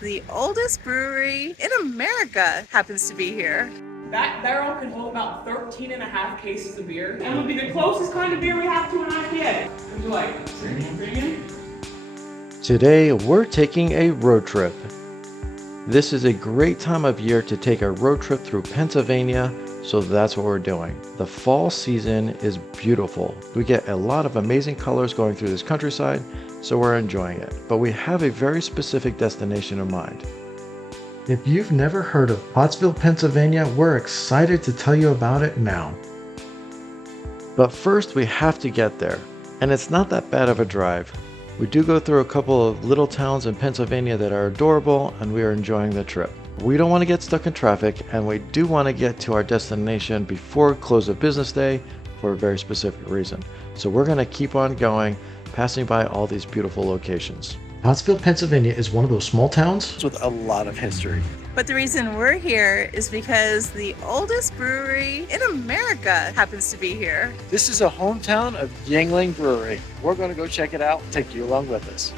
The oldest brewery in America happens to be here. That barrel can hold about 13 and a half cases of beer and would be the closest kind of beer we have to an IPA. Would you like premium? Today we're taking a road trip. This is a great time of year to take a road trip through Pennsylvania, so that's what we're doing. The fall season is beautiful. We get a lot of amazing colors going through this countryside, so we're enjoying it. But we have a very specific destination in mind. If you've never heard of Pottsville, Pennsylvania, we're excited to tell you about it now. But first we have to get there, and it's not that bad of a drive. We do go through a couple of little towns in Pennsylvania that are adorable, and we are enjoying the trip. We don't want to get stuck in traffic, and we do want to get to our destination before close of business day for a very specific reason. So we're going to keep on going, passing by all these beautiful locations. Pottsville, Pennsylvania is one of those small towns with a lot of history. But the reason we're here is because the oldest brewery in America happens to be here. This is a hometown of Yuengling Brewery. We're going to go check it out and take you along with us.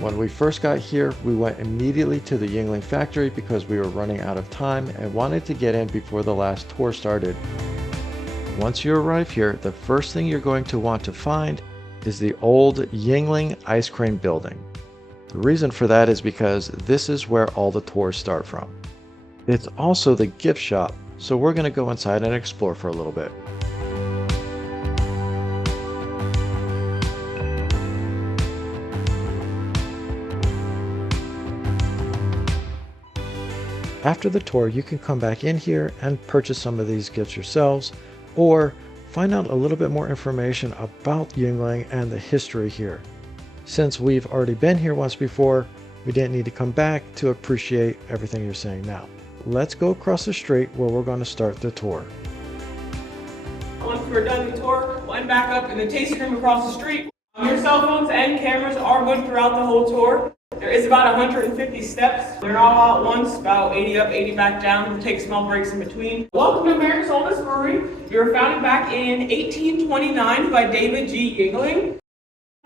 When we first got here, we went immediately to the Yuengling factory because we were running out of time and wanted to get in before the last tour started. Once you arrive here, the first thing you're going to want to find is the old Yuengling ice cream building. The reason for that is because this is where all the tours start from. It's also the gift shop, so we're going to go inside and explore for a little bit. After the tour, you can come back in here and purchase some of these gifts yourselves, or find out a little bit more information about Yuengling and the history here. Since we've already been here once before, we didn't need to come back to appreciate everything you're saying now. Let's go across the street where we're going to start the tour. Once we're done the tour, we'll end back up in the tasting room across the street. Your cell phones and cameras are good throughout the whole tour. There is about 150 steps. They're all out once, about 80 up, 80 back down. We'll take small breaks in between. Welcome to America's oldest brewery. We were founded back in 1829 by David G. Yuengling.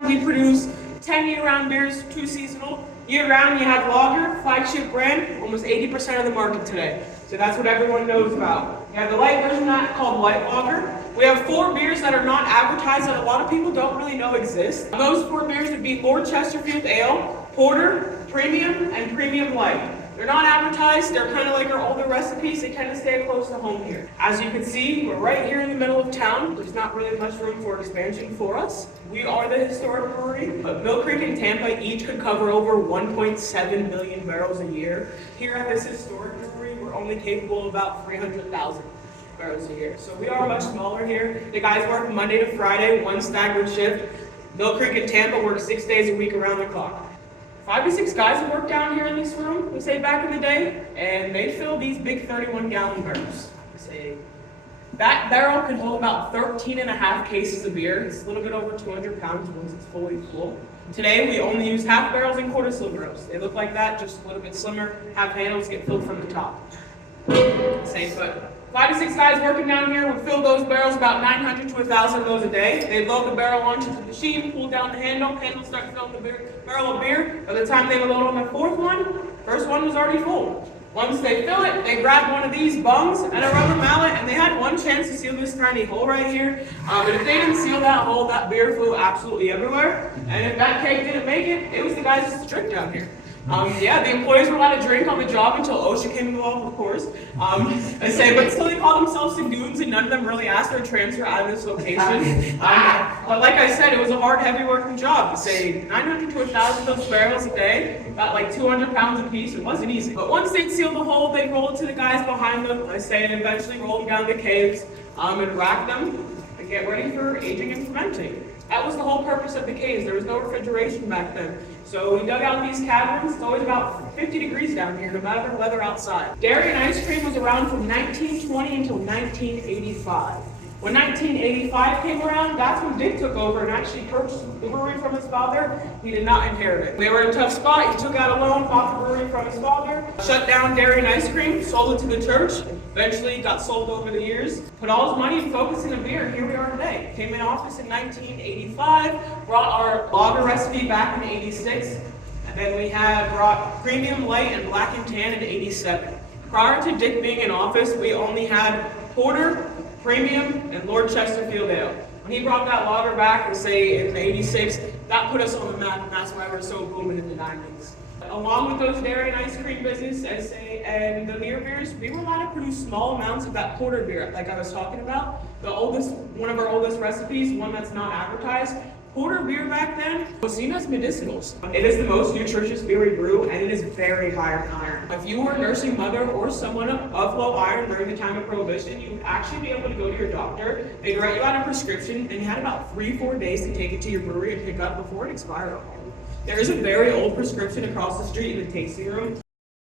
We produce 10 year-round beers, 2 seasonal. Year-round, you have lager, flagship brand, almost 80% of the market today. So that's what everyone knows about. We have the light version of that called light lager. We have 4 beers that are not advertised that a lot of people don't really know exist. Those 4 beers would be Lord Chesterfield Ale, Porter, Premium, and Premium Light. They're not advertised, they're kind of like our older recipes, they tend to stay close to home here. As you can see, we're right here in the middle of town. There's not really much room for expansion for us. We are the historic brewery, but Mill Creek and Tampa each could cover over 1.7 million barrels a year. Here at this historic brewery, we're only capable of about 300,000 barrels a year. So we are much smaller here. The guys work Monday to Friday, 1 staggered shift. Mill Creek and Tampa work 6 days a week around the clock. 5 to 6 guys that work down here in this room, we say back in the day, and they fill these big 31-gallon barrels. We say that barrel can hold about 13 and a half cases of beer. It's a little bit over 200 pounds once it's fully full. Today, we only use half barrels and quarter cylinders. They look like that, just a little bit slimmer. Half handles get filled from the top. Same, but 5 to 6 guys working down here would fill those barrels, about 900 to 1,000 of those a day. They'd load the barrel onto the machine, pull down the handle start filling the barrel of beer. By the time they would load on the 4th one, first one was already full. Once they fill it, they grab one of these bungs and a rubber mallet, and they had one chance to seal this tiny hole right here. But if they didn't seal that hole, that beer flew absolutely everywhere. And if that keg didn't make it, it was the guys' trick down here. The employees were allowed to drink on the job until OSHA came involved, of course. But still they call themselves Segoons, and none of them really asked for a transfer out of this location. But like I said, it was a hard, heavy working job. 900 to 1,000 of those barrels a day, about like 200 pounds a piece. It wasn't easy. But once they'd seal the hole, they'd roll it to the guys behind them. And eventually roll them down the caves and rack them and get ready for aging and fermenting. That was the whole purpose of the caves. There was no refrigeration back then. So we dug out these caverns. It's always about 50 degrees down here, no matter the weather outside. Dairy and ice cream was around from 1920 until 1985. When 1985 came around, that's when Dick took over and actually purchased the brewery from his father. He did not inherit it. They were in a tough spot. He took out a loan, bought the brewery from his father, shut down dairy and ice cream, sold it to the church. Eventually got sold over the years. Put all his money and focus into beer, and here we are today. Came in office in 1985, brought our lager recipe back in 86, and Then we had brought Premium Light and Black and Tan in '87. Prior to Dick being in office, we only had Porter, Premium, and Lord Chesterfield Ale. When he brought that lager back and say in '86, that put us on the map, and that's why we're so booming in the '90s. Along with those dairy and ice cream business, and the beer beers, we were allowed to produce small amounts of that porter beer, like I was talking about. One of our oldest recipes, one that's not advertised. Porter beer back then was seen as medicinals. It is the most nutritious beer we brew, and it is very high in iron. If you were a nursing mother or someone of low iron during the time of Prohibition, you would actually be able to go to your doctor. They'd write you out a prescription, and you had about 3-4 days to take it to your brewery and pick up before it expired on you. There is a very old prescription across the street in the tasting room.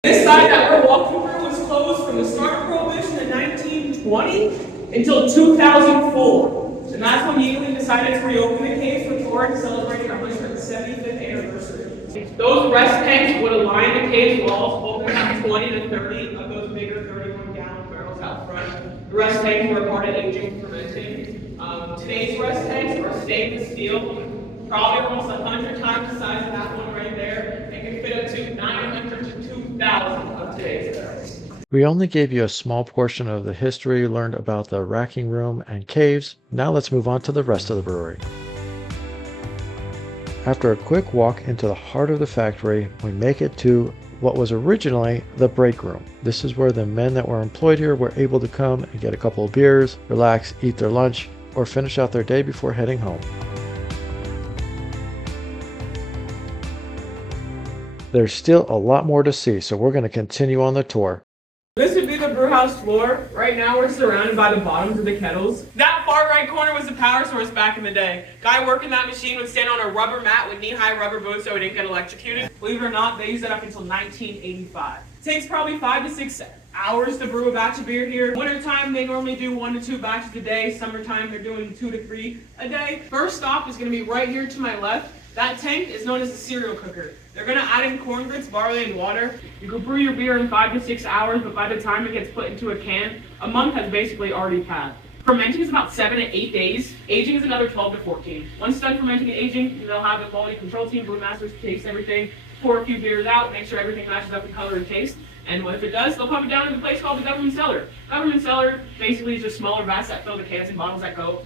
This side that we're walking through was closed from the start of Prohibition in 1920 until 2004. And that's when Yuengling decided to reopen the caves for touring, celebrating our 175th anniversary. Those rest tanks would align the cave's walls, holding about 20 to 30 of those bigger 31-gallon barrels out front. The rest tanks were a part of aging and fermenting. Today's rest tanks are stainless steel, probably almost 100 times the size of that one right there, and can fit up to 900 to 2,000 of today's barrels. We only gave you a small portion of the history you learned about the racking room and caves. Now let's move on to the rest of the brewery. After a quick walk into the heart of the factory, we make it to what was originally the break room. This is where the men that were employed here were able to come and get a couple of beers, relax, eat their lunch, or finish out their day before heading home. There's still a lot more to see, so we're going to continue on the tour. This would be the brew house floor. Right now we're surrounded by the bottoms of the kettles. That far right corner was the power source back in the day. Guy working that machine would stand on a rubber mat with knee-high rubber boots so he didn't get electrocuted. Believe it or not, they used it up until 1985. It takes probably 5 to 6 hours to brew a batch of beer here. Wintertime, they normally do 1 to 2 batches a day. Summertime, they're doing 2 to 3 a day. First stop is going to be right here to my left. That tank is known as a cereal cooker. They're going to add in corn grits, barley, and water. You can brew your beer in 5 to 6 hours, but by the time it gets put into a can, a month has basically already passed. Fermenting is about 7 to 8 days. Aging is another 12 to 14. Once done fermenting and aging, they'll have a quality control team, brewmasters, taste everything, pour a few beers out, make sure everything matches up in color and taste. And if it does, they'll pump it down in a place called the government cellar. Government cellar basically is just smaller vats that fill the cans and bottles that go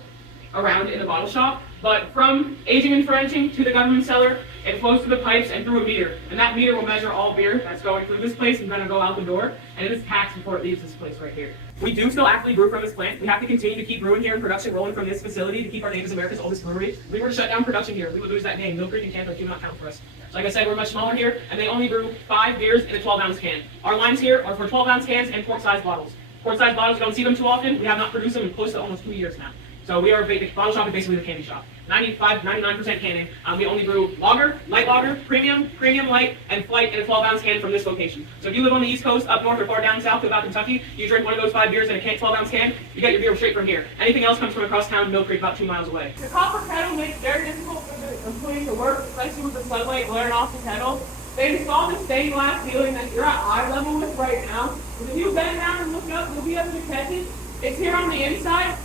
around in a bottle shop. But from aging and fermenting to the government cellar, it flows through the pipes and through a meter. And that meter will measure all beer that's going through this place and going to go out the door. And it is taxed before it leaves this place right here. We do still actively brew from this plant. We have to continue to keep brewing here and production rolling from this facility to keep our name as America's oldest brewery. If we were to shut down production here, we would lose that name. Mill Creek and Candler do not count for us. So like I said, we're much smaller here, and they only brew 5 beers in a 12-ounce can. Our lines here are for 12-ounce cans and quart-sized bottles. Quart-sized bottles, you don't see them too often. We have not produced them in close to almost 2 years now. So we are the bottle shop is basically the candy shop. 99% canning. We only brew lager, light lager, premium light, and flight in a 12-ounce can from this location. So if you live on the East Coast, up north or far down south to about Kentucky, you drink one of those 5 beers in a 12-ounce can, you get your beer straight from here. Anything else comes from across town, Mill Creek, about 2 miles away. The copper kettle makes it very difficult for the employee to work, especially with the sunlight glaring off the kettle. They installed the stained glass ceiling that you're at eye level with right now. If you bend down and look up, you'll be able to catch it. It's here on the inside.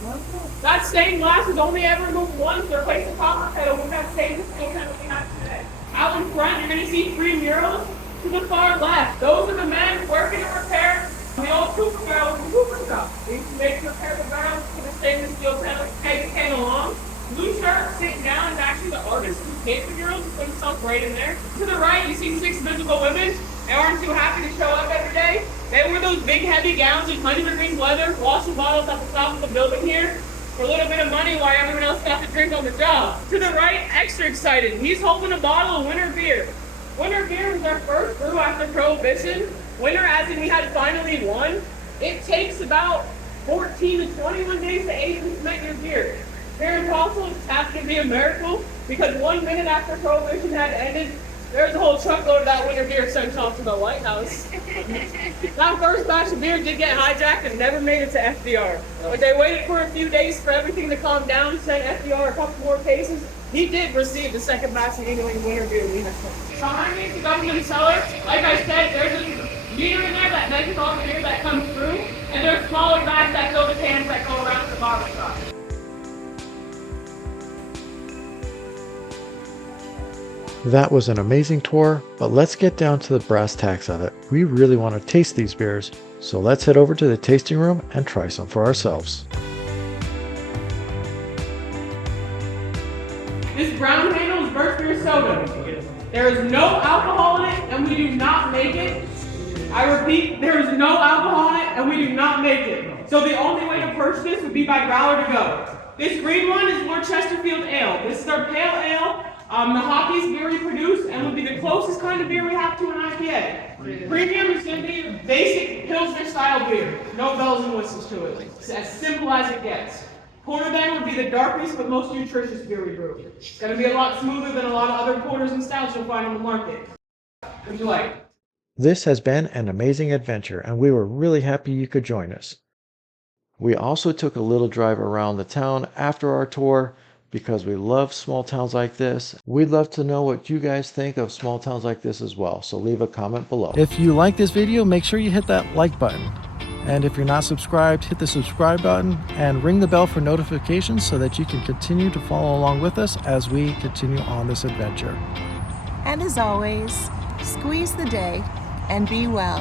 That stained glass is only ever removed once to replace the copper kettle with that stainless steel kettle we have today. Out in front, you're going to see 3 murals to the far left. Those are the men working to repair the old cooper barrels in the cooper shop. They used to make repair the barrels to the stainless steel kettle, take the can along. Blue shirt sitting down is actually the artist who painted the murals and put himself right in there. To the right, you see 6 visible women. They aren't too happy to show up every day. They wear those big heavy gowns in 100-degree weather, washing bottles at the top of the building here for a little bit of money while everyone else got to drink on the job. To the right, extra excited, he's holding a bottle of winter beer. Winter beer was our first brew after Prohibition. Winter as in we had finally won. It takes about 14 to 21 days to age and ferment your beer. Here in Tulsa, it's happened to be a miracle because 1 minute after Prohibition had ended, there was a whole truckload of that winter beer sent off to the White House. That first batch of beer did get hijacked and never made it to FDR. But they waited for a few days for everything to calm down, sent FDR a couple more cases. He did receive the second batch of Yuengling winter beer we had. Behind me is the government cellar. Like I said, there's a meter in there that measures all the beer that comes through, and there's smaller bags that fill the cans that go around the bottle shop. That was an amazing tour, but let's get down to the brass tacks of it. We really want to taste these beers, so let's head over to the tasting room and try some for ourselves. This Brown Handle is Birch Beer Soda. There is no alcohol in it, and we do not make it. I repeat, there is no alcohol in it, and we do not make it. So the only way to purchase this would be by growler to go. This green one is Lord Chesterfield Ale. This is our pale ale. The hoppiest beer we produce, and would be the closest kind of beer we have to an IPA. Premium is going to be basic Pilsner style beer. No bells and whistles to it. It's as simple as it gets. Porter then would be the darkest but most nutritious beer we brew. It's going to be a lot smoother than a lot of other porters and stouts you'll find on the market. What would you like? This has been an amazing adventure, and we were really happy you could join us. We also took a little drive around the town after our tour because we love small towns like this. We'd love to know what you guys think of small towns like this as well, so leave a comment below. If you like this video, make sure you hit that like button. And if you're not subscribed, hit the subscribe button and ring the bell for notifications so that you can continue to follow along with us as we continue on this adventure. And as always, squeeze the day and be well.